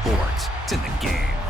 sports. It's in the game.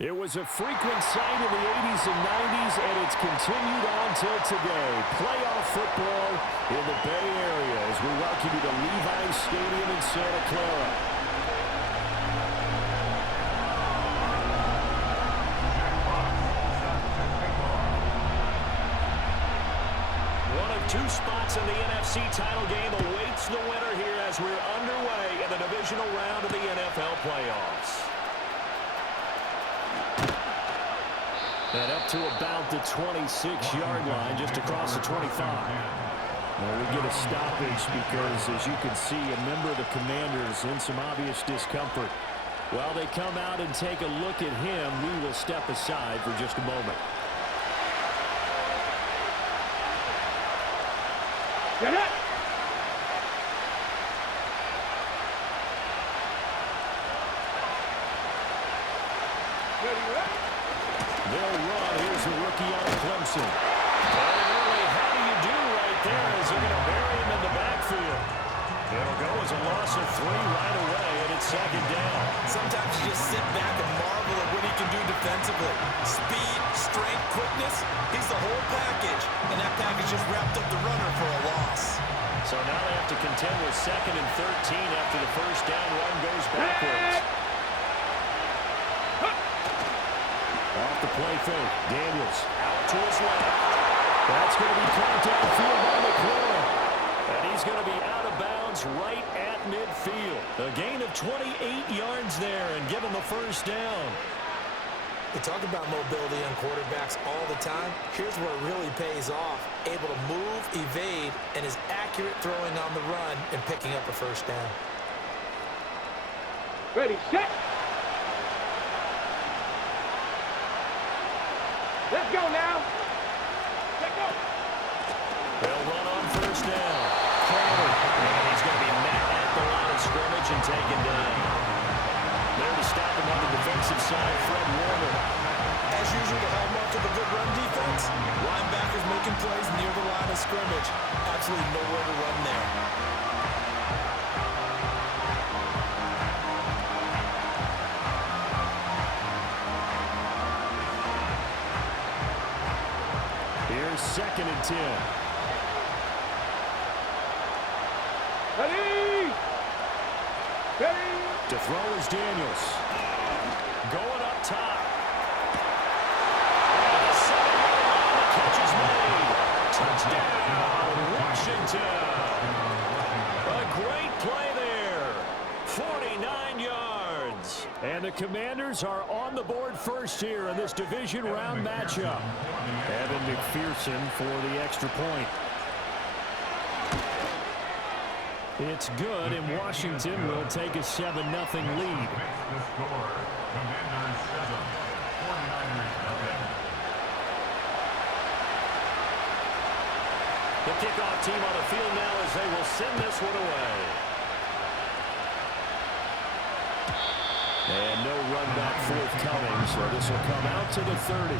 It was a frequent sight in the 80s and 90s, and it's continued on till today. Playoff football in the Bay Area as we welcome you to Levi's Stadium in Santa Clara. One of two spots in the NFC title game awaits the winner here as we're underway in the divisional round of the NFL playoffs. And up to about the 26-yard line, just across the 25. Well, we get a stoppage because, as you can see, a member of the Commanders in some obvious discomfort. While they come out and take a look at him, we will step aside for just a moment. Get it! They'll run. Here's the rookie out of Clemson. And early, how do you do right there as they're going to bury him in the backfield? It'll go as a loss of 3 right away, and it's second down. Sometimes you just sit back and marvel at what he can do defensively. Speed, strength, quickness, he's the whole package. And that package just wrapped up the runner for a loss. So now they have to contend with 2nd and 13 after the first down run goes backwards. Off the play fake. Daniels out to his left. That's going to be caught downfield by McLaurin. And he's going to be out of bounds right at midfield. A gain of 28 yards there and give him the first down. We talk about mobility on quarterbacks all the time. Here's where it really pays off. Able to move, evade, and is accurate throwing on the run and picking up a first down. Ready, set. Let's go now. Let's go. They'll run on first down. And he's going to be met at the line of scrimmage and taken down. There to stop him on the defensive side, Fred Warner. As usual, the hallmark of a good run defense, linebackers making plays near the line of scrimmage. Absolutely nowhere to run there. Here's 2nd and 10. Ready. Ready. To throw is Daniels. Going up top. And the 7-yard line, the catch is made. Touchdown, Washington. A great play there. 49 yards. And the Commanders are on the board first here in this division round matchup. Evan McPherson for the extra point. It's good, and Washington will take a 7-0 lead. The kickoff team on the field now as they will send this one away. And no run back forthcoming, so this will come out to the 30.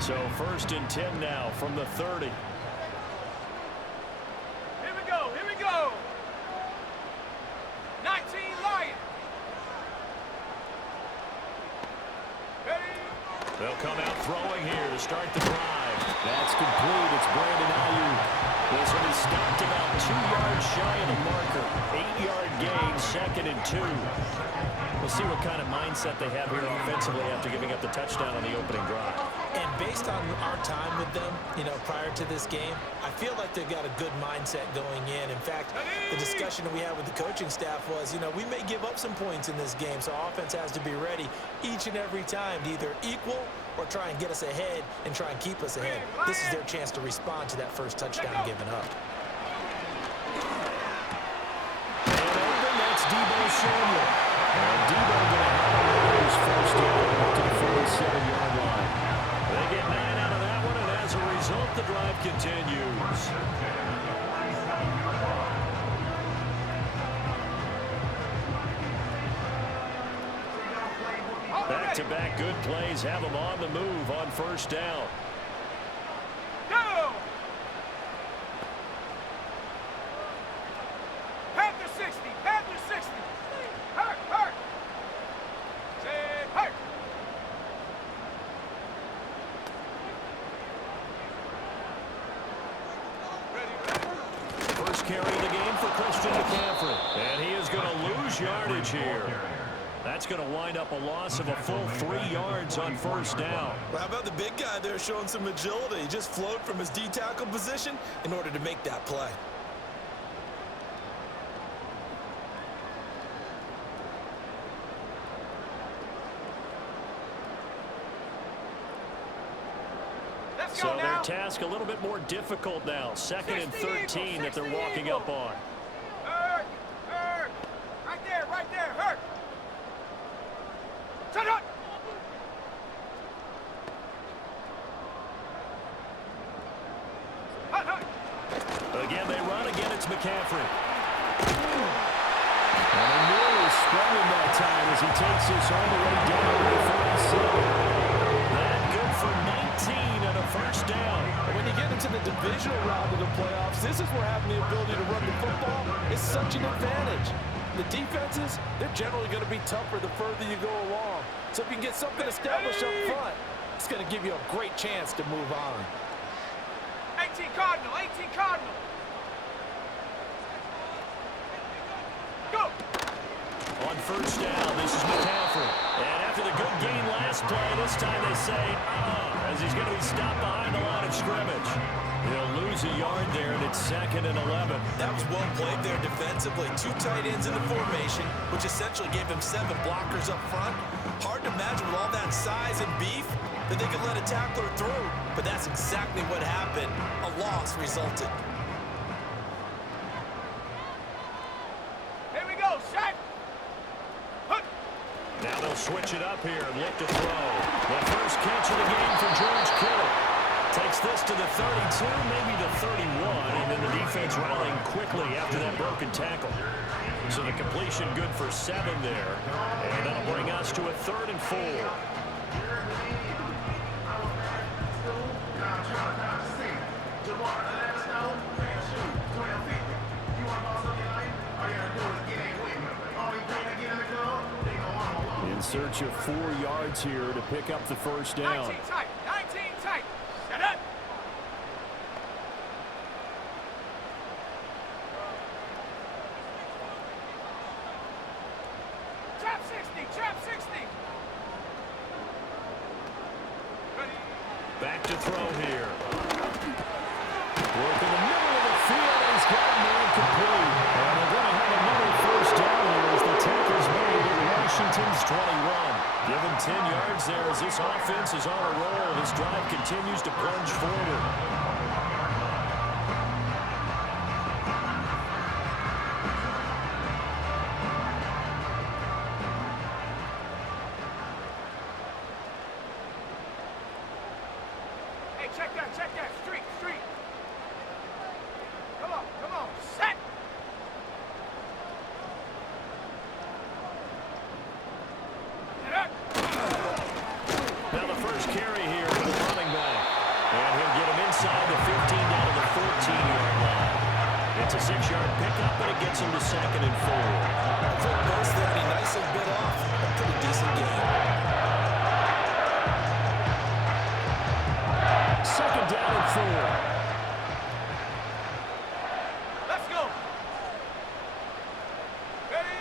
So 1st and 10 now from the 30. Here we go. Here we go. 19 Lions. Ready. They'll come out throwing here to start the drive. That's complete. It's Brandon Ayuk. This one is stopped about 2 yards shy of the marker. 8-yard gain, 2nd and 2. We'll see what kind of mindset they have here offensively after giving up the touchdown on the opening drive. And based on our time with them, prior to this game, I feel like they've got a good mindset going in. In fact, the discussion we had with the coaching staff was, we may give up some points in this game, so offense has to be ready each and every time to either equal or try and get us ahead and try and keep us ahead. This is their chance to respond to that first touchdown given up. And open, that's Deebo Samuel. And Deebo going to have his first down to the 47-yard line. They get 9 out of that one, and as a result, the drive continues. Back-to-back good plays have them on the move on first down. Go. Panther 60. Panther 60. Hurt. Hurt. Say hurt. First carry of the game for Christian McCaffrey. And he is going to lose yardage here. That's going to wind up a loss of a full 3 yards on first down. Well, how about the big guy there showing some agility? He just flowed from his D-tackle position in order to make that play. So their task a little bit more difficult now. 2nd and 13 that they're walking up on. Hurt! Hurt! Right there, hurt! Shut up! Again, they run. Again, it's McCaffrey. And he nearly sprung him that time as he takes this all the way down to the 47. That good for 19 and a first down. When you get into the divisional round of the playoffs, this is where having the ability to run the football is such an advantage. The defenses, they're generally going to be tougher the further you go along. So if you can get something established up front, it's going to give you a great chance to move on. 18 Cardinal, 18 Cardinal. Go! On first down, this is McCaffrey. And after the good gain last play, this time they say, as he's going to be stopped behind the line of scrimmage. He'll lose a yard there, and it's 2nd and 11. That was well played there defensively. 2 tight ends in the formation, which essentially gave him 7 blockers up front. Hard to imagine with all that size and beef that they could let a tackler through, but that's exactly what happened. A loss resulted. Here we go, set! Now they'll switch it up here and look to throw. The first catch of the game for George Kittle. Takes this to the 32, maybe the 31, and then the defense rallying quickly after that broken tackle. So the completion good for 7 there, and that'll bring us to a 3rd and 4. In search of 4 yards here to pick up the first down. 19 tight, 19 tight. Set up. Trap 60, trap 60. Ready. Back to throw here. Work in the middle of the field, and he's got a man complete. And they're going to have another first down here as the tackle's made at Washington's 21. Give him 10 yards there as this offense is on a roll. This drive continues to plunge forward. Hey, check that, street, street. Come on, set. Now the first carry here for the running back. And he'll get him inside the 15 down to the 14-yard line. It's a 6-yard pickup, but it gets him to 2nd and 4. Quick burst there, and he nicely bit off a pretty decent game. 2nd down and 4. Let's go. Ready.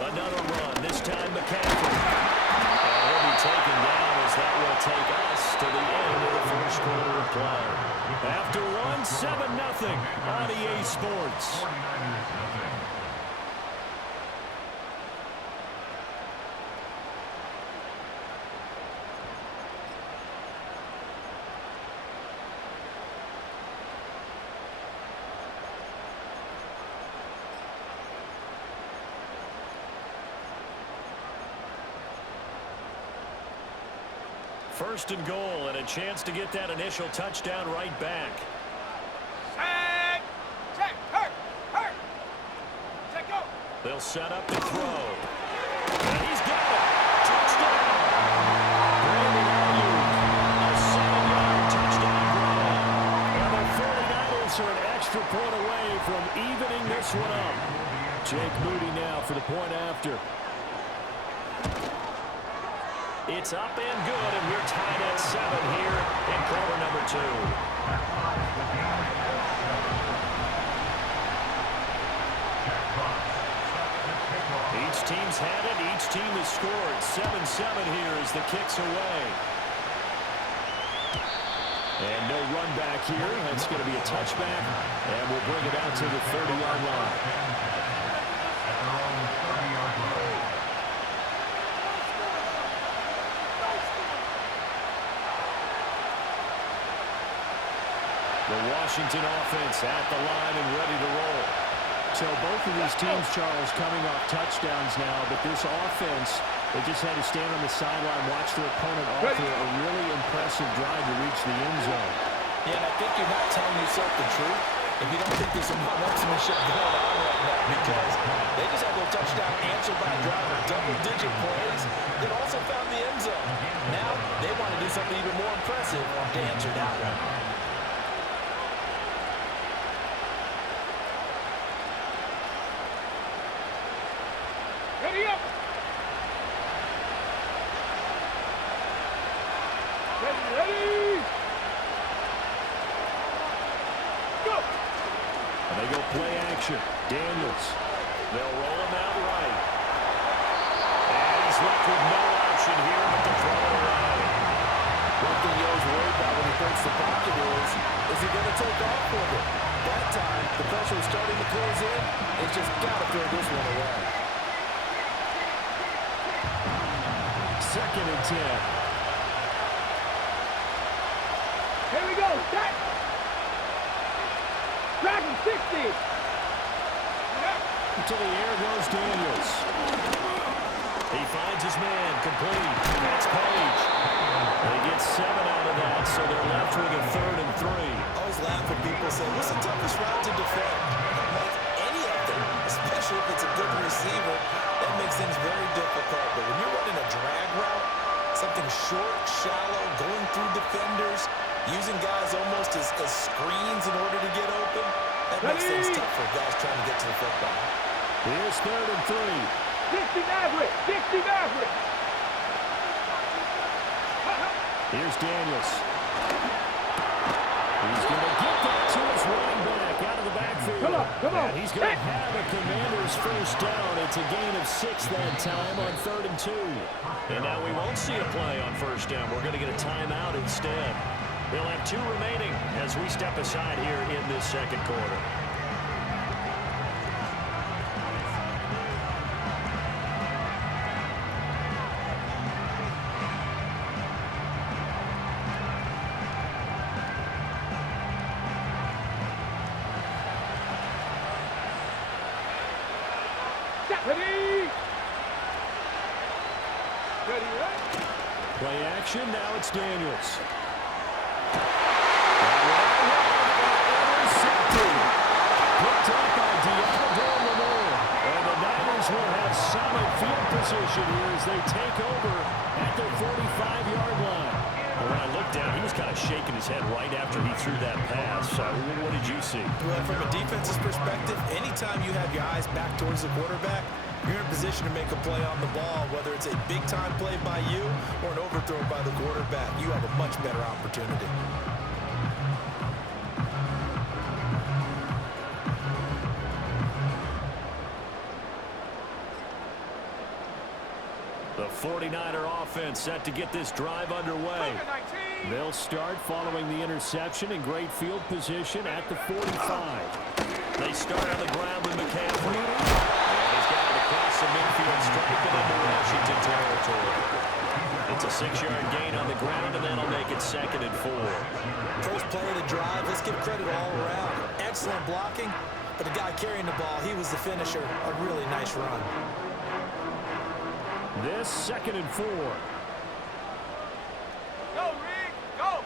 Another run, this time McCaffrey. And he'll be taken down as that will take us to the end of the first quarter of play. After one, 7-0 on EA Sports. First and goal, and a chance to get that initial touchdown right back. Set. Check. Hurt. Check, go. They'll set up to throw. And he's got it. Touchdown. Brandon Ayuk, a 7-yard touchdown run. And the 49ers are an extra point away from evening this one up. Jake Moody now for the point after. It's up and good, and we're tied at 7 here in quarter number 2. Both teams had it. Each team has scored. 7-7 here as the kick's away. And no run back here. That's going to be a touchback. And we'll bring it out to the 30-yard line. The Washington offense at the line and ready to roll. So both of these teams, Charles, coming off touchdowns now, but this offense, they just had to stand on the sideline, watch their opponent offer a really impressive drive to reach the end zone. Yeah, and I think you're not telling yourself the truth if you don't think there's some one-upsmanship going on right now, because they just had their touchdown answered by a drive of double-digit plays that also found the end zone. Now they want to do something even more impressive to answer that one. Ready up! Ready! Go! And they go play action. Daniels. They'll roll him out right. And he's left with no option here but to throw it away. One thing you always worry about when he breaks the pocket is he going to take off with it? That time, the pressure was starting to close in. He's just got to throw this one away. 2nd and 10. Here we go! Set! Dragon 60! To the air goes Daniels. He finds his man, complete. That's Page. They get 7 out of that, so they're left with a 3rd and 3. I always laugh when people say, what's the toughest route to defend? Like any of them, especially if it's a good receiver, that makes things very difficult. But when you're running a drag route, something short, shallow, going through defenders, using guys almost as screens in order to get open, that makes things tough for guys trying to get to the football. Here's 3rd and 3. 60 Maverick! 60 Maverick! Here's Daniels. He's going to get that to his running back out of the backfield. Come on. And he's going to have a Commander's first down. It's a gain of 6 that time on 3rd and 2. And now we won't see a play on first down. We're going to get a timeout instead. They'll have 2 remaining as we step aside here in this second quarter. Ready! Ready, Play action, now it's Daniels. Intercepted. Picked up by Divisional. And the Niners will have solid field position here as they take over at their 45-yard line. Well, when I looked down, he was kind of shaking his head right after he threw that pass. What did you see? Well, from a defense's perspective, anytime you have your eyes back towards the quarterback, you're in a position to make a play on the ball, whether it's a big-time play by you or an overthrow by the quarterback. You have a much better opportunity. The 49er offense set to get this drive underway. They'll start following the interception in great field position at the 45. They start on the ground with McCaffrey. And he's got it across the midfield, striking into Washington territory. It's a 6-yard gain on the ground, and that'll make it 2nd and 4. First play of the drive, let's give credit all around. Excellent blocking, but the guy carrying the ball, he was the finisher. A really nice run. This 2nd and 4. Go, Reed! Go!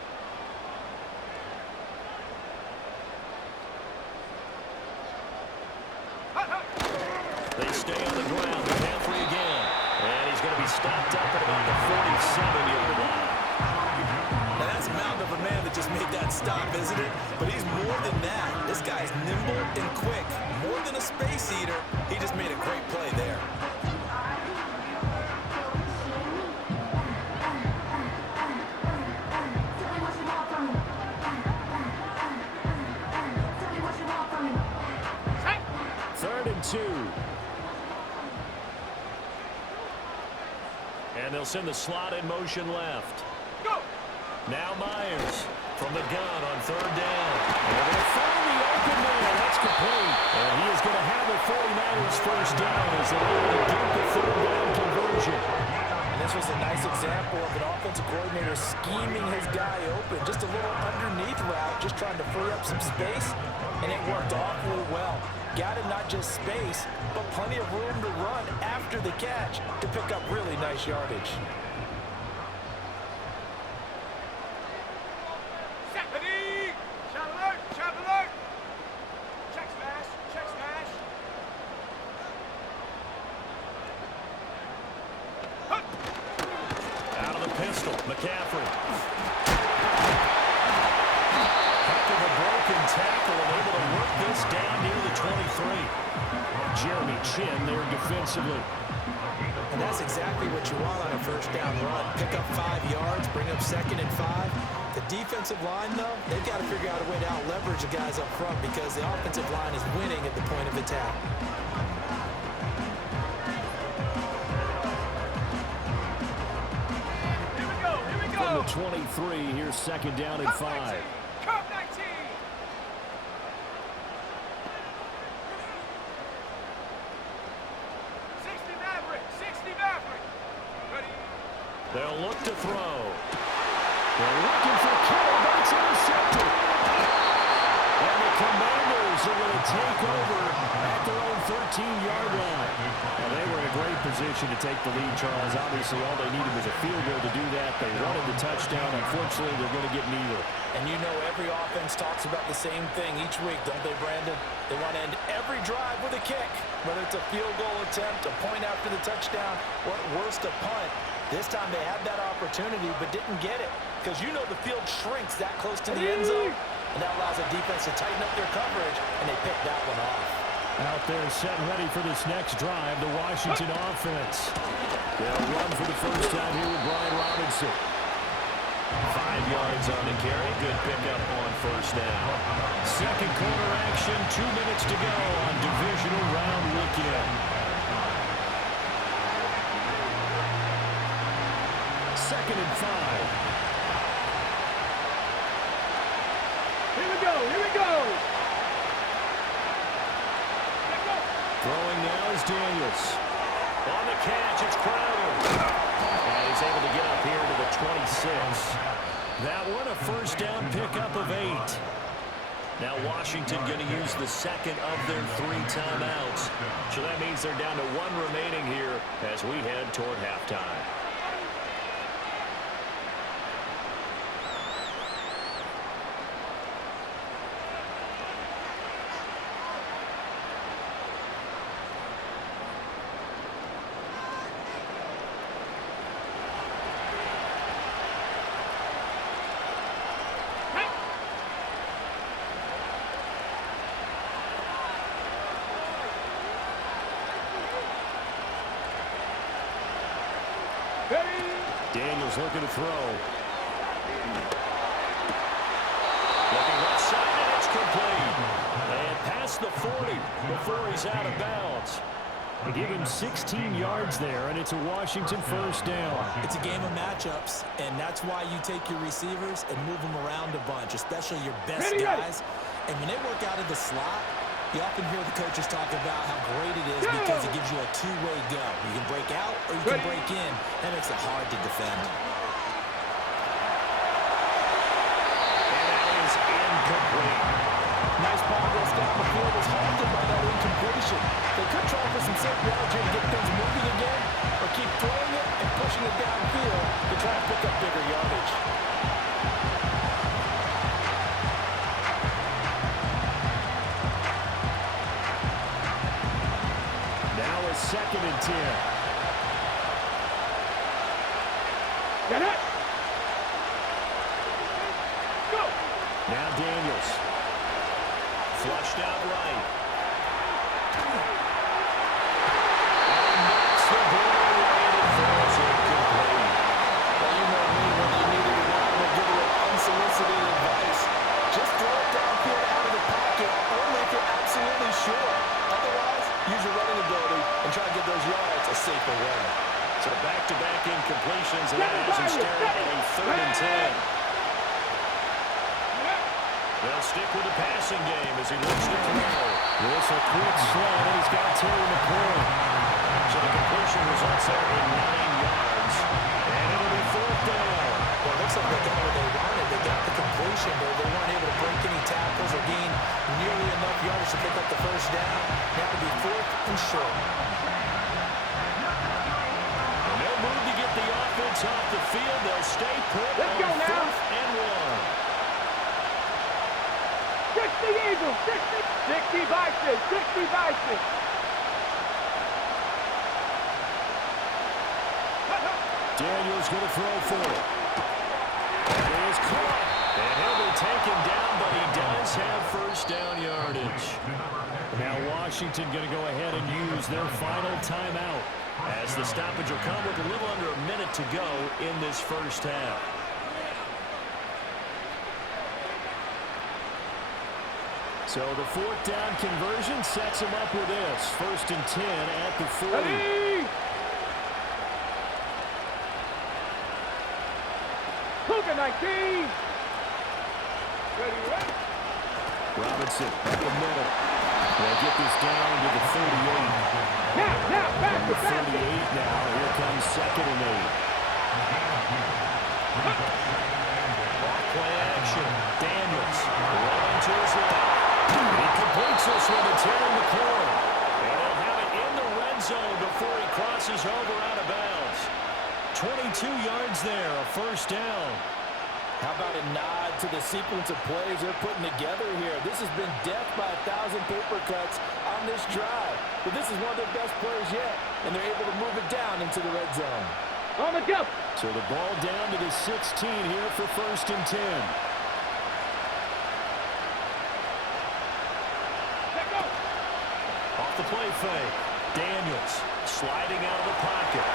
They stay on the ground. McCaffrey again. And he's going to be stopped up at about the 47-yard line. Now that's a mountain of a man that just made that stop, isn't it? But he's more than that. This guy's nimble and quick. More than a space eater, he just made a great play there. And they'll send the slot in motion left. Go! Now Myers from the gun on third down. And they're going to find the open man. That's complete. And he is going to have a 49ers first down as they're able to get the third down conversion. And this was a nice example of an offensive coordinator scheming his guy open. Just a little underneath route, just trying to free up some space, and it worked awfully well. Got him not just space, but plenty of room to run after the catch to pick up really nice yardage. Ready! Shot alert! Shot alert! Check smash! Check smash! Out of the pistol, McCaffrey. Heck of a broken tackle and able to work this down near the 23. Jeremy Chin there defensively. And that's exactly what you want on a first down run. Pick up 5 yards, bring up 2nd and 5. The defensive line, though, they've got to figure out a way to out-leverage the guys up front because the offensive line is winning at the point of attack. Here we go! Here we go! From the 23, here's 2nd down and 5. Curve 19! They'll look to throw. They're looking for Kittle, but it's intercepted. And the Commanders are going to take over at their own 13-yard line. Well, they were in a great position to take the lead, Charles. Obviously, all they needed was a field goal to do that. They wanted the touchdown. Unfortunately, they're going to get neither. And you know every offense talks about the same thing each week, don't they, Brandon? They want to end every drive with a kick, whether it's a field goal attempt, a point after the touchdown, or at worst, a punt. This time they had that opportunity but didn't get it because you know the field shrinks that close to the end zone, and that allows the defense to tighten up their coverage, and they picked that one off. Out there set and ready for this next drive, the Washington offense. They'll run for the first time here with Brian Robinson. 5 yards on the carry. Good pickup on first down. Second quarter action, 2 minutes to go on divisional round weekend. 2nd and 5. Here we go! Here we go! Throwing now is Daniels. On the catch, it's Crowder. And he's able to get up here to the 26. That one a first down pickup of 8. Now Washington going to use the second of their 3 timeouts. So that means they're down to 1 remaining here as we head toward halftime. Daniels looking to throw. Looking left side, and it's complete. And past the 40 before he's out of bounds. They give him 16 yards there, and it's a Washington first down. It's a game of matchups, and that's why you take your receivers and move them around a bunch, especially your best guys. And when they work out of the slot, you often hear the coaches talk about how great it is because it gives you a two-way go. You can break out or you can break in. That makes it hard to defend. And that is incomplete. Nice progress down the field was halted by that incompletion. They could try for some safe yards here to get things moving again, or keep throwing it and pushing it downfield to try and pick up bigger yardage. Now a 2nd and 10. Get it! Go! Now Daniels. Flushed out right. And knocks the ball away and throws it complete. Well, you know me, when you needed it out, we'll give you unsolicited advice. Just throw it downfield out of the pocket, only if you're absolutely sure. Otherwise, use your running ability and try to get those yards a safer way. So back-to-back incompletions, and that has him staring at a 3rd and 10. They'll stick with the passing game as he looks to throw. It's a quick slot, and he's got Terry McLaurin. So the completion results there in 9 yards. And it'll be 4th down. Well, it looks like they got what they wanted. They got the completion, but they weren't able to break any tackles or gain nearly enough yards to pick up the 1st down. Now it'll be 4th and short. And they'll move to get the offense off the field. They'll stay put Let's go on now. 4th and 1. 60 Eagles, 60 Bison, 60 Bison. Daniels going to throw for it. It is caught. And he'll be taken down, but he does have 1st down yardage. Now Washington going to go ahead and use their final timeout, As the stoppage will come with a little under a minute to go in this 1st half. So the 4th down conversion sets him up with this. 1st and 10 at the 40. Ready? Cougar 19. Ready, ready. Robinson up the middle. They'll get this down to the 38. Now, back to back. 38 now. Here comes 2nd and 8. Play action. Daniels running to his left. He completes this one to Terry McLaurin. And he'll have it in the red zone before he crosses over out of bounds. 22 yards there, a 1st down. How about a nod to the sequence of plays they're putting together here? This has been death by 1,000 paper cuts on this drive. But this is one of their best plays yet, and they're able to move it down into the red zone. On the jump. So the ball down to the 16 here for 1st and 10. Let go. Off the play fake. Daniels sliding out of the pocket.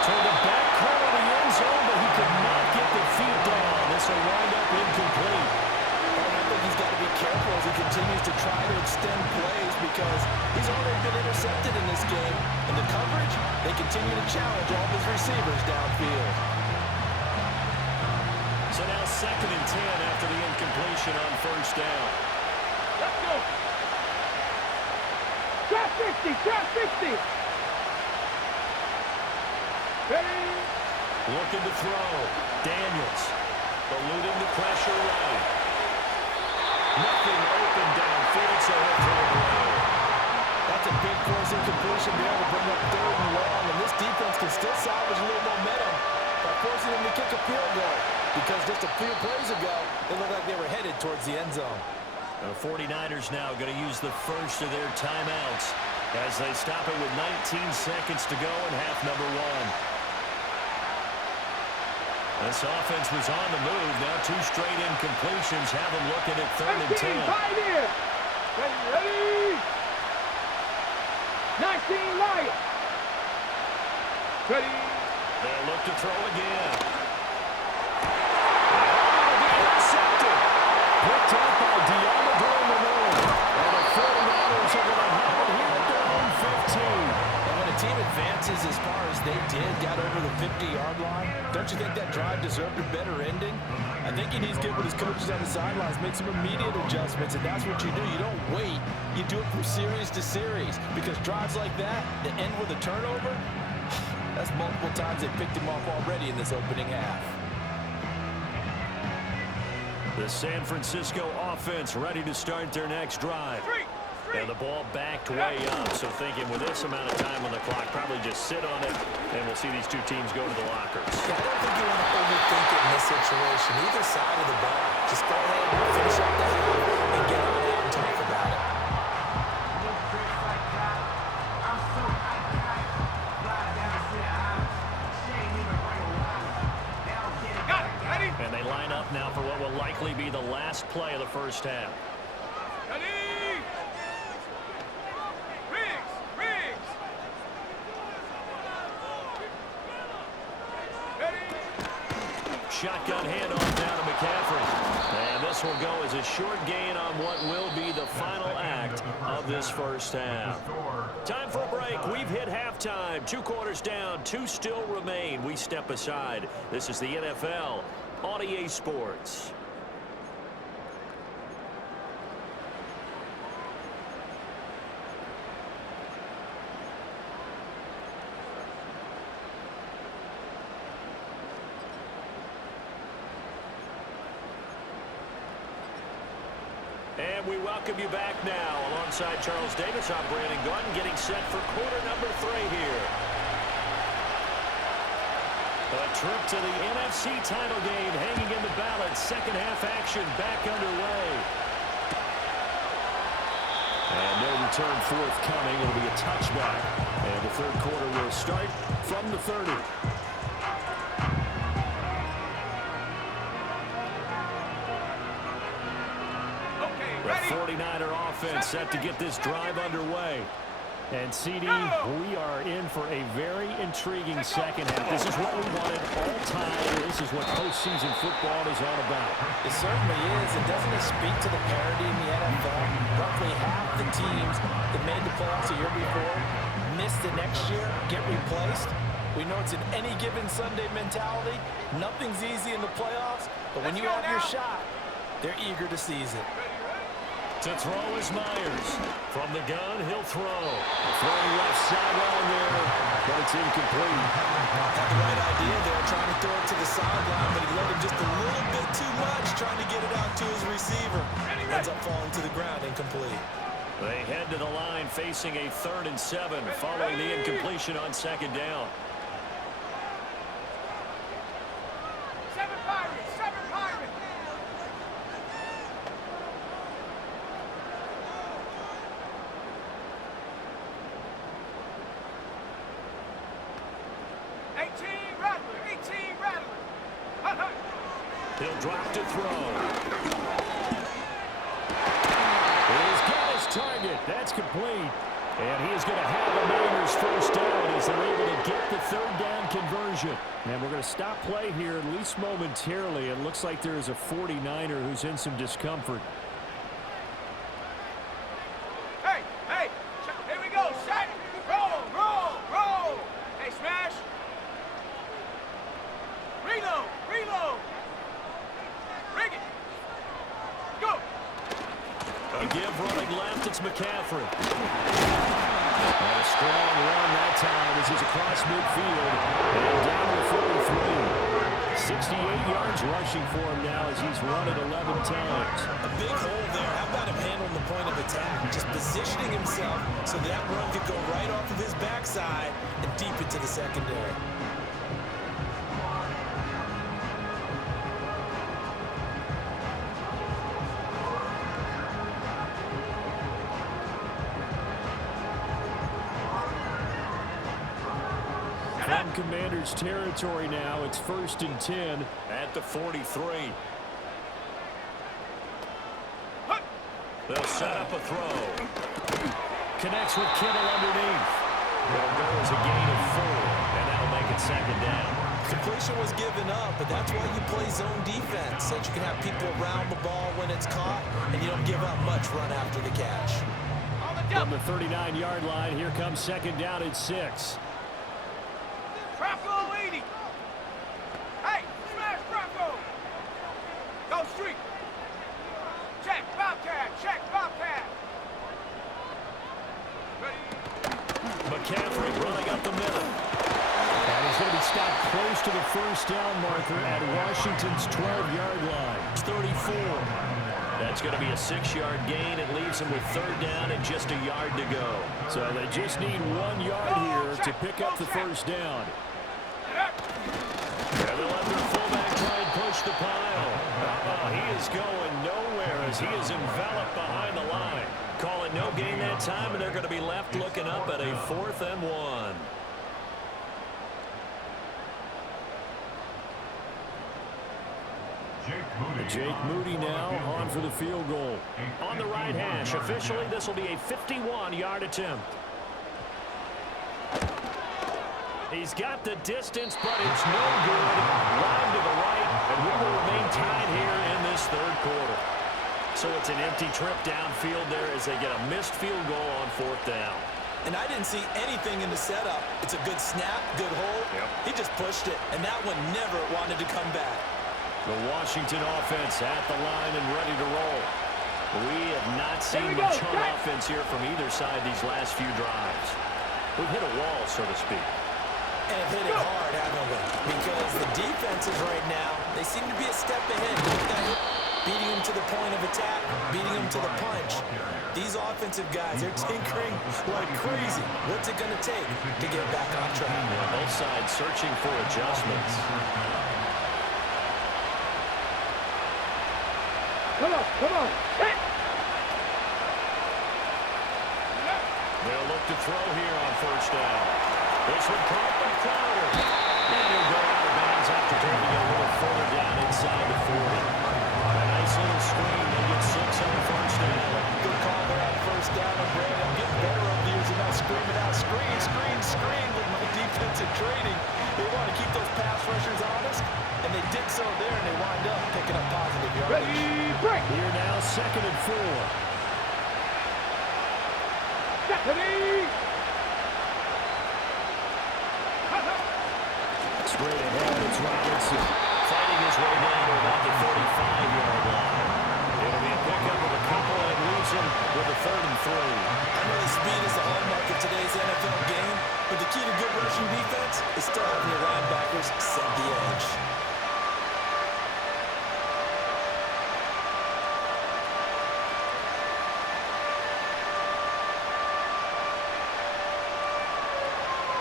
Toward the back corner of the end zone, but he could not get the feet down. This will wind up incomplete. And I think he's got to be careful as he continues to try to extend plays because he's already been intercepted in this game. And the coverage, they continue to challenge all of his receivers downfield. So now 2nd and 10 after the incompletion on 1st down. Let's go. Drop 50, drop 50. Ready? Looking to throw. Daniels eluding the pressure right. Nothing open downfield, so he'll throw it away. That's a big force incompletion there to bring up 3rd and long, and this defense can still salvage a little momentum by forcing them to kick a field goal because just a few plays ago, it looked like they were headed towards the end zone. The 49ers now going to use the first of their timeouts as they stop it with 19 seconds to go in half number 1. This offense was on the move. Now 2 straight incompletions have them looking at 3rd and 10. Tight end. Ready? 19 Lions. Ready? They'll look to throw again. It'll be intercepted. Picked up by Divisional. And the 49ers are going to have it here at their own 15. And when a team advances as far as they did, got over the 50-yard line, don't you think that drive deserved a better ending? I think he needs to get with his coaches on the sidelines, make some immediate adjustments, and that's what you do. You don't wait. You do it from series to series because drives like that end with a turnover, that's multiple times they picked him off already in this opening half. The San Francisco offense ready to start their next drive. And the ball backed way up, so thinking with this amount of time on the clock, probably just sit on it, and we'll see these 2 teams go to the lockers. Yeah, I don't think you want to overthink it in this situation. Either side of the ball, just go ahead and finish up the half and get on out and talk about it. And they line up now for what will likely be the last play of the first half. Ready? Riggs! Ready? Shotgun handoff down to McCaffrey. And this will go as a short gain on what will be the final act of this first half. Time for a break. We've hit halftime. 2 quarters down. 2 still remain. We step aside. This is the NFL on EA Sports. And we welcome you back now. Alongside Charles Davis, I'm Brandon Gordon, getting set for quarter number 3 here. A trip to the NFC title game hanging in the balance. Second half action back underway. And no return forthcoming. It'll be a touchback. And the third quarter will start from the 30. The 49er offense set to get this drive underway. And CD, we are in for a very intriguing second half. This is what we wanted all time. This is what postseason football is all about. It certainly is. And doesn't it speak to the parity in the NFL? Roughly half the teams that made the playoffs a year before miss the next year, get replaced. We know it's an any given Sunday mentality. Nothing's easy in the playoffs, but when you have your shot, they're eager to seize it. To throw is Myers. From the gun, he'll throw. Throwing left sideline there, but it's incomplete. Had the right idea there, trying to throw it to the sideline, but he let him just a little bit too much, trying to get it out to his receiver. Ends up falling to the ground, incomplete. They head to the line facing a 3rd and 7 following the incompletion on 2nd down. 7 Pirates, 7 Pirates. He'll drop to throw. He's got his target. That's complete. And he is going to have the Niners first down as they're able to get the 3rd down conversion. And we're going to stop play here at least momentarily. It looks like there is a 49er who's in some discomfort. Hey, hey, here we go. Set, roll, roll, roll. Hey, smash. Reload, reload. Bring it. Go. A give running left, it's McCaffrey. And a strong run that time as he's across midfield. And down to 43. 68 yards rushing for him now as he's run it 11 times. A big hole there. How about him handling the point of attack? Just positioning himself so that run could go right off of his backside and deep into the secondary. From Commanders territory now, it's 1st and 10 at the 43. They'll set up a throw. Connects with Kittle underneath. It'll go as a gain of 4, and that'll make it 2nd down. Completion was given up, but that's why you play zone defense, so that you can have people around the ball when it's caught, and you don't give up much run after the catch. From the 39-yard line, here comes 2nd down at 6. Bronco 80. Hey, smash Bronco. Go street. Check, Bobcat. Check, Bobcat. Ready? McCaffrey running up the middle. And he's going to be stopped close to the 1st down marker at Washington's 12-yard line. It's 34. That's going to be a 6-yard gain. It leaves him with 3rd down and just a yard to go. So they just need 1 yard here to pick up the 1st down. And they'll let their fullback try and push the pile. He is going nowhere as he is enveloped behind the line. Call it no gain that time, and they're going to be left looking up at a 4th and 1. Jake Moody now on for the field goal. On the right hash, officially this will be a 51-yard attempt. He's got the distance, but it's no good. Line to the right, and we will remain tied here in this 3rd quarter. So it's an empty trip downfield there as they get a missed field goal on 4th down. And I didn't see anything in the setup. It's a good snap, good hold. Yep. He just pushed it, and that one never wanted to come back. The Washington offense at the line and ready to roll. We have not seen much on offense here from either side these last few drives. We've hit a wall, so to speak. And have hit it hard, haven't we? Because the defenses right now, they seem to be a step ahead. Beating them to the point of attack, beating them to the punch. These offensive guys, they're tinkering like crazy. What's it going to take to get back on track? Yeah, both sides searching for adjustments. Come on. Hit. They'll look to throw here on 1st down. This one caught by Crowder. And he'll go out of bounds after taking it a little further down inside the 40. A nice little screen. They get 6 on 1st down. Good call there on 1st down. And Brad, I'm getting better over the years and not screaming out, screen with my defensive training. They want to keep those pass rushers honest, and they did so there, and they wind up picking up positive yardage. Ready, break. Here now, 2nd and 4. Ready. Straight ahead, it's Robinson. Fighting his way down to about the 45-yard line. It'll be a pickup of a couple and leaves him with a 3rd and 3. I know the speed is the hallmark of today's NFL game, but the key to good rushing defense is still having your linebackers set the edge.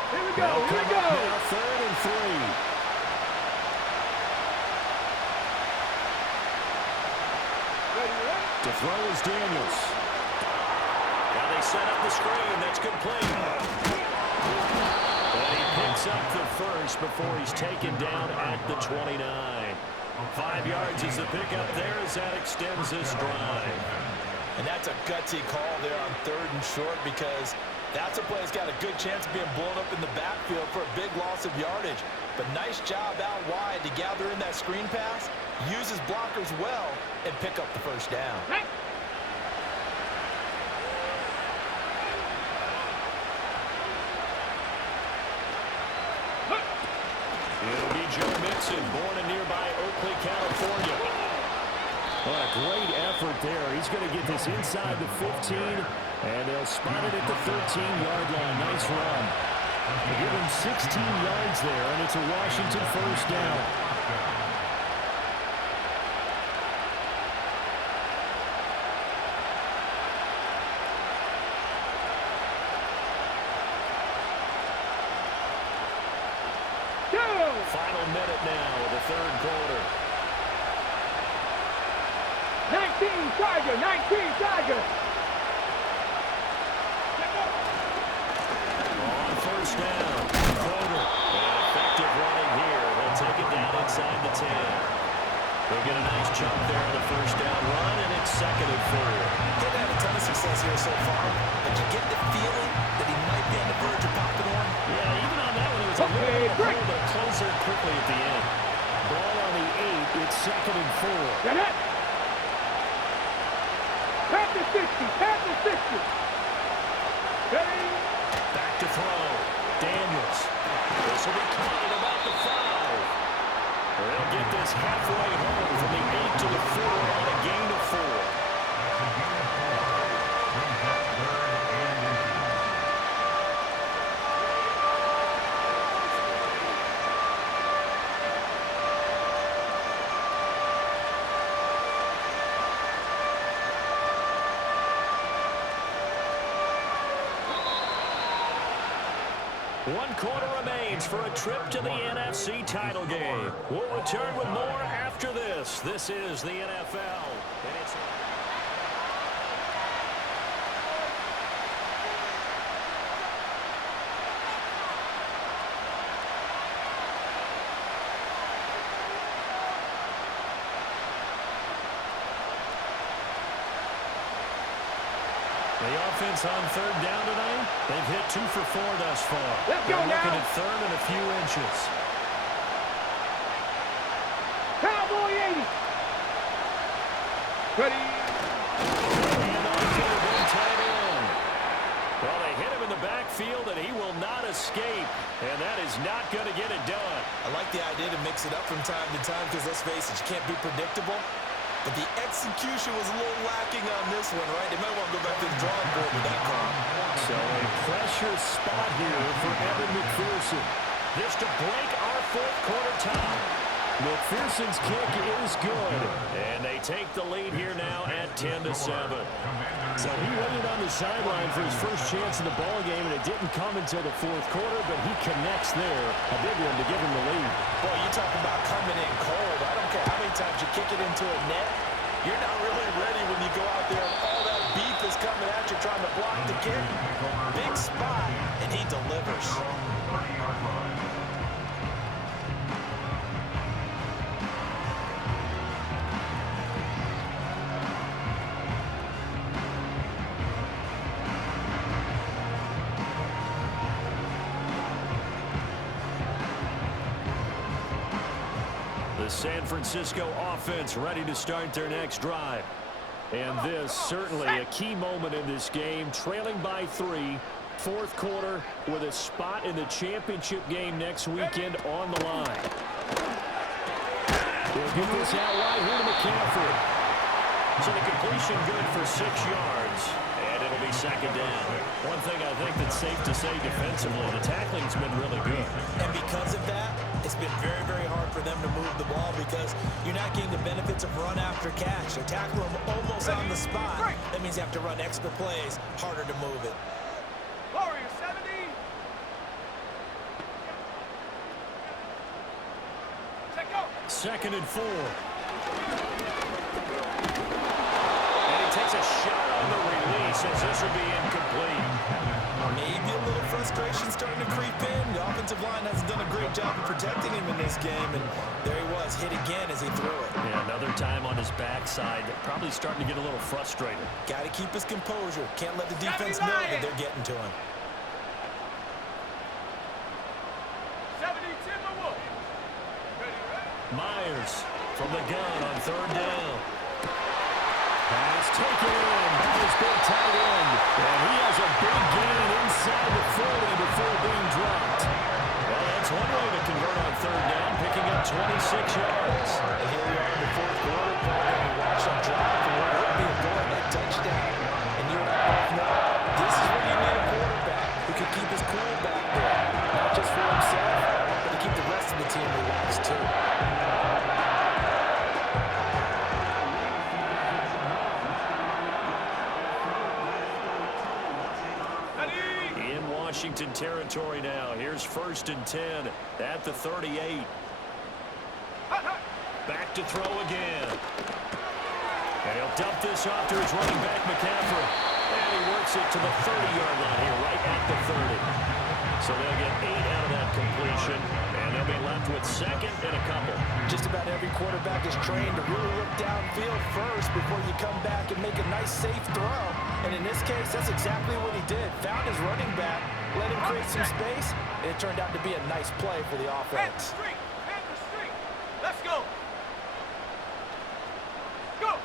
Here we go. Now 3rd and 3. To throw is Daniels. Now they set up the screen. That's complete. And he picks up the 1st before he's taken down at the 29. 5 yards is the pickup there as that extends this drive. And that's a gutsy call there on 3rd and short, because that's a play that's got a good chance of being blown up in the backfield for a big loss of yardage. But nice job out wide to gather in that screen pass, use his blockers well, and pick up the 1st down. It'll be Joe Mixon, born in nearby Oakley, California. What a great effort there. He's going to get this inside the 15, and they'll spot it at the 13-yard line. Nice run. They give him 16 yards there, and it's a Washington 1st down. Final minute now of the 3rd quarter. 19 Tiger. On 1st down, Crowder. Effective running here. He'll take it down inside the 10. They'll get a nice chunk there on the 1st down run, and it's 2nd and 4. They've had a ton of success here so far, but you get the feeling that he might be on the verge of popping one. Yeah, even on that one, it was a little bit of a closer quickly at the end. Ball on the 8, it's 2nd and 4. Get it. Pass the 60. Ready. Back to throw. Daniels. This will be caught at about the 5. They'll get this halfway home from the 8 to the 4 on a gain of 4. One quarter remains for a trip to the NFC title game. We'll return with more after this. This is the NFL. And it's the offense on 3rd down tonight. They've hit 2 for 4 thus far. Let's go They're now. looking at 3rd and a few inches. Cowboy 80. Ready. field, and he will not escape. And that is not going to get it done. I like the idea to mix it up from time to time because, let's face it, you can't be predictable. But the execution was a little lacking on this one, right? They might want to go back to the drawing board with that call. So a pressure spot here for Evan McPherson. This to break our fourth quarter tie. McPherson's kick is good. And they take the lead here now at 10-7. So he waited on the sideline for his first chance in the ballgame, and it didn't come until the fourth quarter, but he connects there. A big one to give him the lead. Boy, you talk about coming in cold. I don't care how many times you kick it into a net. You're not really ready when you go out there and all that beef is coming at you trying to block the kick. Big spot, and he delivers. San Francisco offense ready to start their next drive. And this certainly a key moment in this game, trailing by 3, fourth quarter with a spot in the championship game next weekend on the line. They'll get this out wide here to McCaffrey. So the completion good for 6 yards. And it'll be second down. One thing I think that's safe to say defensively, the tackling's been really good. And because of that, it's been very, very hard for them to move the ball because you're not getting the benefits of run after catch. They tackle them almost on the spot. That means you have to run extra plays, harder to move it. Warrior 70. Check go. Second and 4. And he takes a shot on the release as this will be incomplete. Maybe a little frustration starting to creep in. The offensive line hasn't done a great job of protecting him in this game, and there he was, hit again as he threw it. Yeah, another time on his backside, probably starting to get a little frustrated. Got to keep his composure. Can't let the defense know that they're getting to him. 70 Timberwolves. Ready, ready. Myers from the gun on third down. Pass taken in by his big tight end. And he has a big gain inside the 40 before being dropped. Well, that's one way to convert on third down, picking up 26 yards. And here we are in the fourth quarter, and we watch them drive for what would be a go-ahead touchdown. And you and I both know this is where you need a quarterback who can keep his cool back there. Not just for himself, but to keep the rest of the team relaxed too. Washington territory now. Here's 1st and 10 at the 38. Back to throw again. And he'll dump this off to his running back, McCaffrey. And he works it to the 30-yard line here, right at the 30. So they'll get 8 out of that completion, and they'll be left with second and a couple. Just about every quarterback is trained to really look downfield first before you come back and make a nice, safe throw. And in this case, that's exactly what he did. Found his running back, let him create some space, and it turned out to be a nice play for the offense. Head the street. Let's go. Go.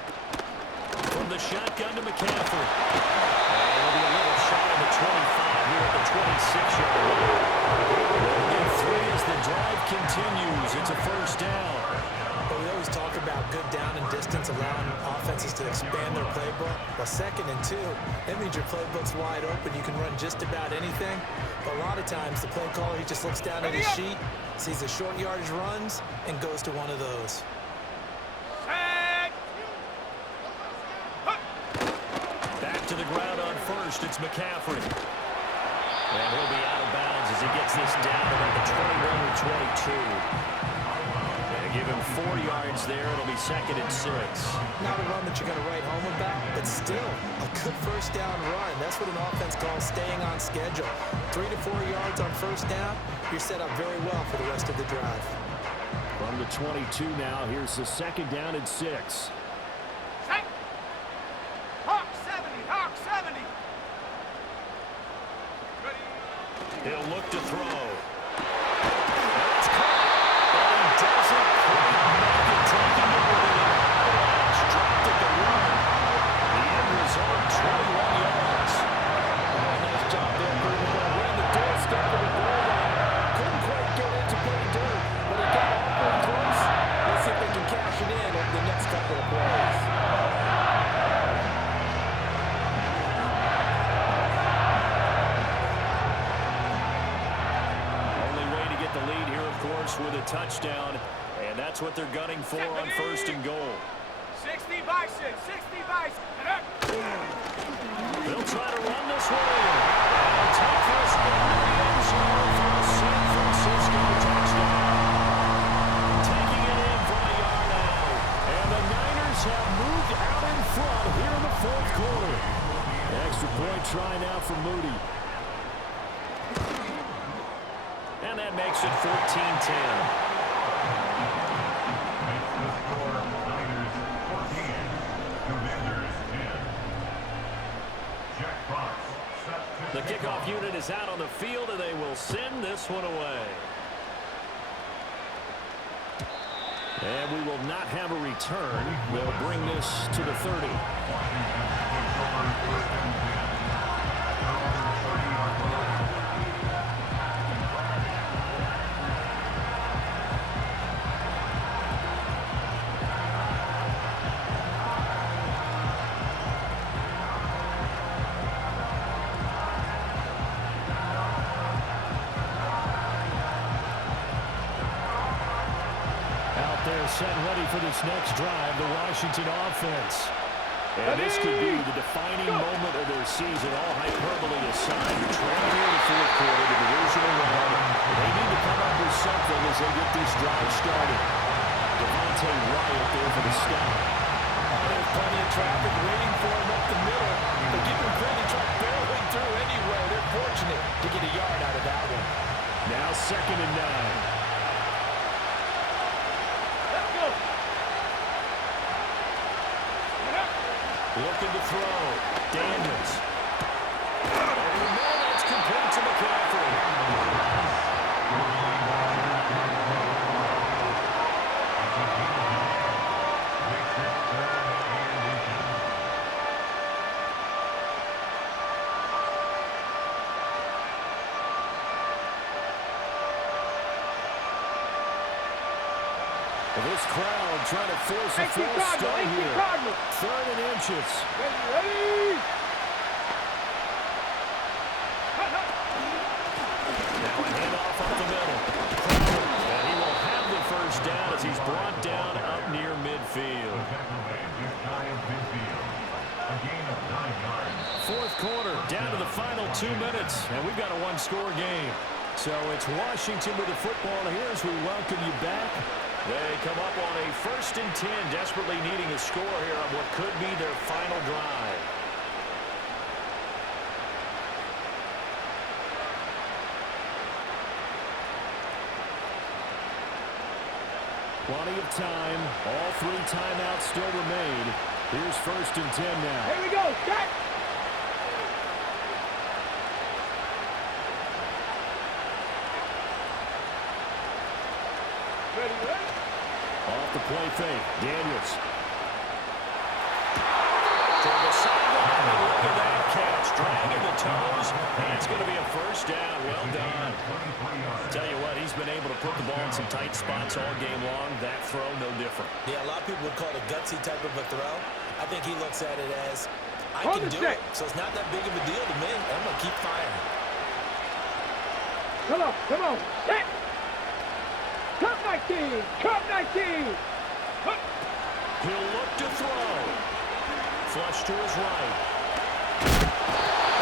From the shotgun to McCaffrey. And it'll be a little shot on the 25 here at the 26-yard line. They'll get 3 as the drive continues. It's a first down. But we always talk about good down and distance, allowing offenses to expand their playbook. Well, 2nd and 2, that means your playbook's wide open. You can run just about anything. But a lot of times, the play caller, he just looks down at his sheet, sees the short yardage runs, and goes to one of those. Back to the ground on first. It's McCaffrey. And he'll be out of bounds as he gets this down about the 21 or 22. Give him 4 yards there. It'll be 2nd and 6. Not a run that you're going to write home about, but still a good first down run. That's what an offense calls staying on schedule. 3 to 4 yards on first down, you're set up very well for the rest of the drive. From the 22 now, here's the 2nd down and 6. Set. Hawk 70. Hawk 70. Ready. He'll look to throw. That's caught. And he doesn't quite make it. Taking it with an avalanche. Dropped at the run. The end result, 21 yards. Nice job there, Bruno. with a touchdown, and that's what they're gunning for on 1st and goal. 60 by 6, 60 by 6. They'll try to run this one in. And take this one to the end zone for a San Francisco touchdown. Taking it in from the yard out. And the Niners have moved out in front here in the 4th quarter. Extra point try now for Moody. And that makes it 14-10. The kickoff unit is out on the field, and they will send this one away. And we will not have a return. They'll bring this to the 30. Set ready for this next drive, the Washington offense. And this could be the defining moment of their season, all hyperbole aside. You're trailing here in the 4th quarter, the divisional round. They need to come up with something as they get this drive started. Devontae Wyatt there for the stop. There's plenty of traffic waiting for him up the middle. But give him credit, truck barreling through anyway. They're fortunate to get a yard out of that one. Now 2nd and 9. Looking to throw. Daniels. Over the middle, that's complete to McCaffrey. This crowd trying to force a false start here. 3rd and inches. Ready? Now a handoff up the middle. And he will have the 1st down as he's brought down up near midfield. 4th quarter, down to the final 2 minutes. And we've got a 1-score game. So it's Washington with the football here as we welcome you back. They come up on a 1st and 10, desperately needing a score here on what could be their final drive. Plenty of time. All 3 timeouts still remain. Here's 1st and 10 now. Here we go. Start. Ready? Off the play fake. Daniels. To the sideline, and look at that catch. Dragging the toes. That's going to be a 1st down. Well done. Tell you what, he's been able to put the ball in some tight spots all game long. That throw, no different. Yeah, a lot of people would call it a gutsy type of a throw. I think he looks at it as, I Hold can it do straight. it. So it's not that big of a deal to me. I'm going to keep firing. Come on. Set. Come 19. Come 19. He'll look to throw. Flush to his right. And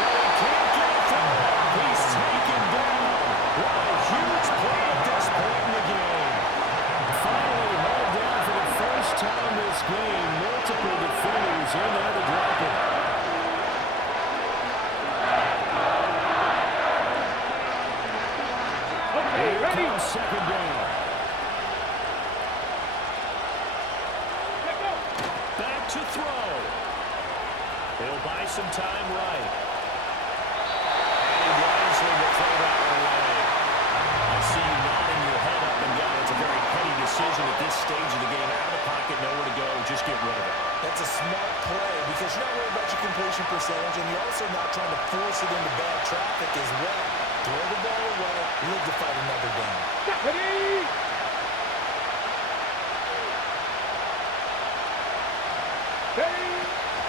he can't get through. He's taken down. What a huge play at this point in the game. Finally hauled down for the 1st time this game. Multiple defenders in there to drop it. Okay, Here ready? comes 2nd down. Back to throw. He'll buy some time right. And he wisely will throw that one away. I see you nodding your head up and down. It's a very heady decision at this stage of the game. Out of the pocket, nowhere to go. Just get rid of it. That's a smart play because you're not worried about your completion percentage, and you're also not trying to force it into bad traffic as well. Throw the ball away, live to fight another down. Ready?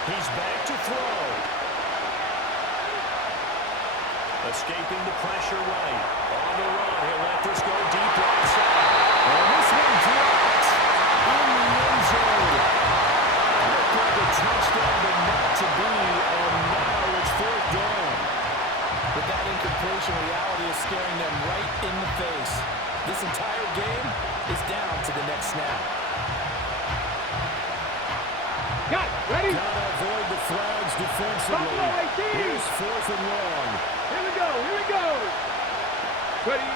He's back to throw. Escaping the pressure right. On the run, he'll let this go deep right side. And this one dropped in the end zone. Looked like a touchdown, but not to be, and now it's fourth down. But that incompletion reality is staring them right in the face. This entire game is down to the next snap. Got ready. Gotta avoid the flags defensively. Here's fourth and long. Here we go. Here we go. Ready.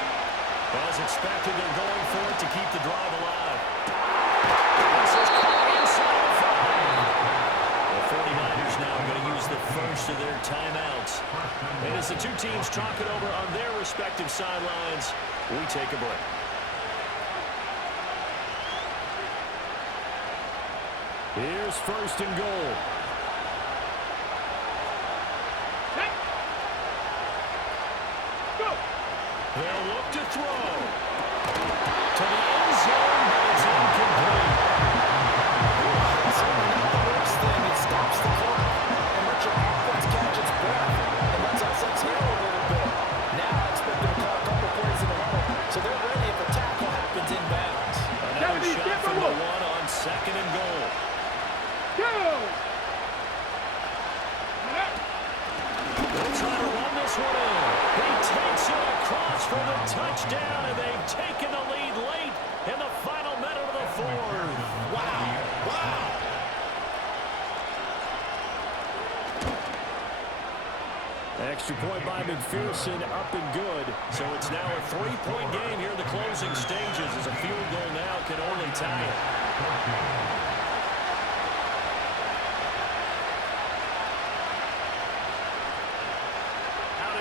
As expected, they're going for it to keep the drive alive. This is caught inside the 5. The 49ers now going to use the first of their timeouts. And as the two teams talk it over on their respective sidelines, we take a break. Here's first and goal. Set. Go. They'll look to throw. To the end zone, but it's incomplete. It's not the worst thing. It stops the clock and lets your offense catch its breath. It lets us exhale a little bit. Now I expect them to call a couple plays in a row, so they're ready if a tackle happens inbounds. Another shot from the one on second and goal. Go. They'll try to run this one in. He takes it across for the touchdown, and they've taken the lead late in the final minute of the fourth. Wow. Wow. Extra point by McPherson, up and good. So it's now a 3-point game here in the closing stages, as a field goal now can only tie it.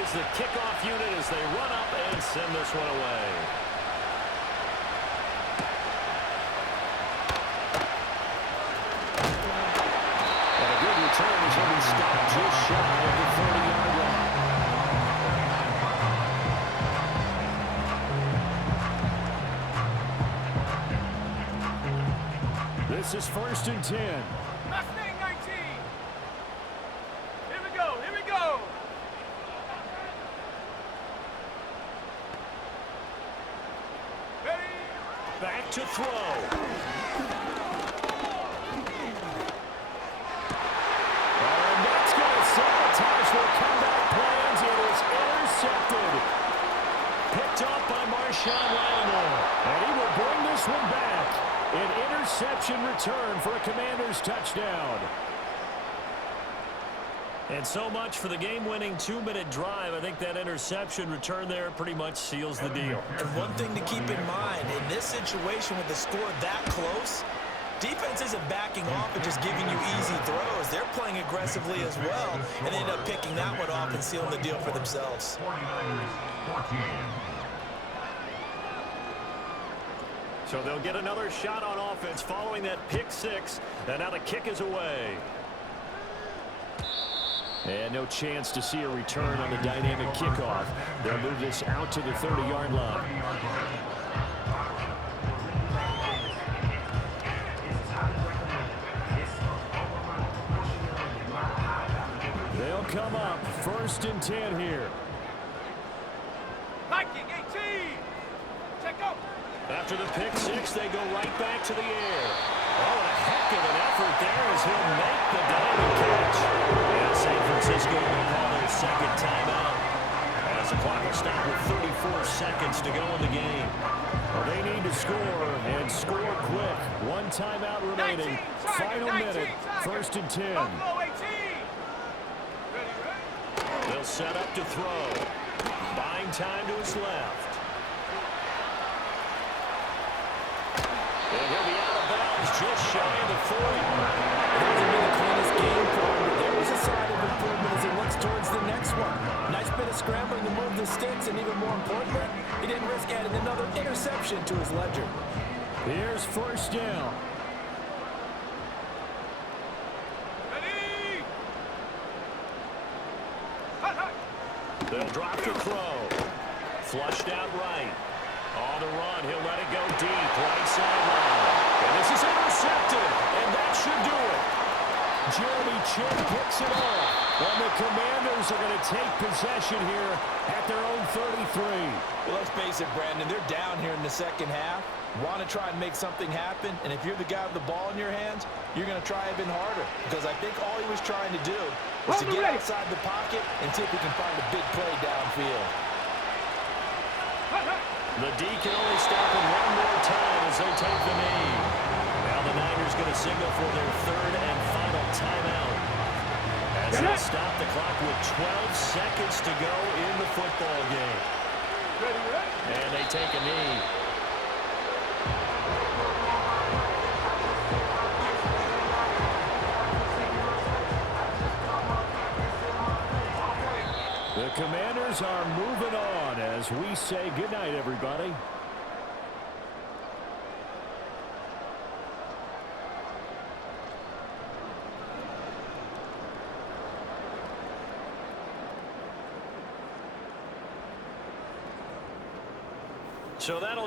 The kickoff unit as they run up and send this one away. And a good return as he'll be stopped just shy of the 30-yard line. This is first and 10. Mustang 19. Here we go. Here we go. Back to throw. And that's going to sabotage their comeback plans. It is intercepted. Picked off by Marshawn Lattimore. And he will bring this one back. An interception return for a Commanders touchdown. And so much for the game-winning 2-minute drive. I think that interception return there pretty much seals the deal. And one thing to keep in mind, in this situation with the score that close, defense isn't backing off and just giving you easy throws. They're playing aggressively as well, and they end up picking that one off and sealing the deal for themselves. So they'll get another shot on offense following that pick six. And now the kick is away. And no chance to see a return on the dynamic kickoff. They'll move this out to the 30-yard line. They'll come up first and 10 here. Viking 18. Check out. After the pick six, they go right back to the air. Oh, and a heck of an effort there as he'll make the diving catch. And San Francisco will call their second timeout, as the clock will stop with 34 seconds to go in the game. Well, they need to score, and score quick. One timeout remaining. 19, Final 19, minute. First and 10. Buffalo 18. Ready. They'll set up to throw. Buying time to his left. And he'll be out of bounds just shy of the 40. It hasn't been the cleanest game for him, but there was a sign of improvement as he looks towards the next one. Nice bit of scrambling to move the sticks, and even more importantly, he didn't risk adding another interception to his ledger. Here's first down. Ready. Hut, hut. They'll drop the throw. Flushed out right. On the run, he'll let it go deep, right sideline. And this is intercepted, and that should do it. Jeremy Chin picks it off. And the Commanders are going to take possession here at their own 33. Well, let's face it, Brandon, they're down here in the second half. Want to try and make something happen, and if you're the guy with the ball in your hands, you're going to try even harder, because I think all he was trying to do was to get outside the pocket and see if he can find a big play downfield. The D can only stop him one more time as they take the knee. Now the Niners going to signal for their third and final timeout, as they stop the clock with 12 seconds to go in the football game. And they take a knee. The Commanders are moving on as we say goodnight, everybody. So that'll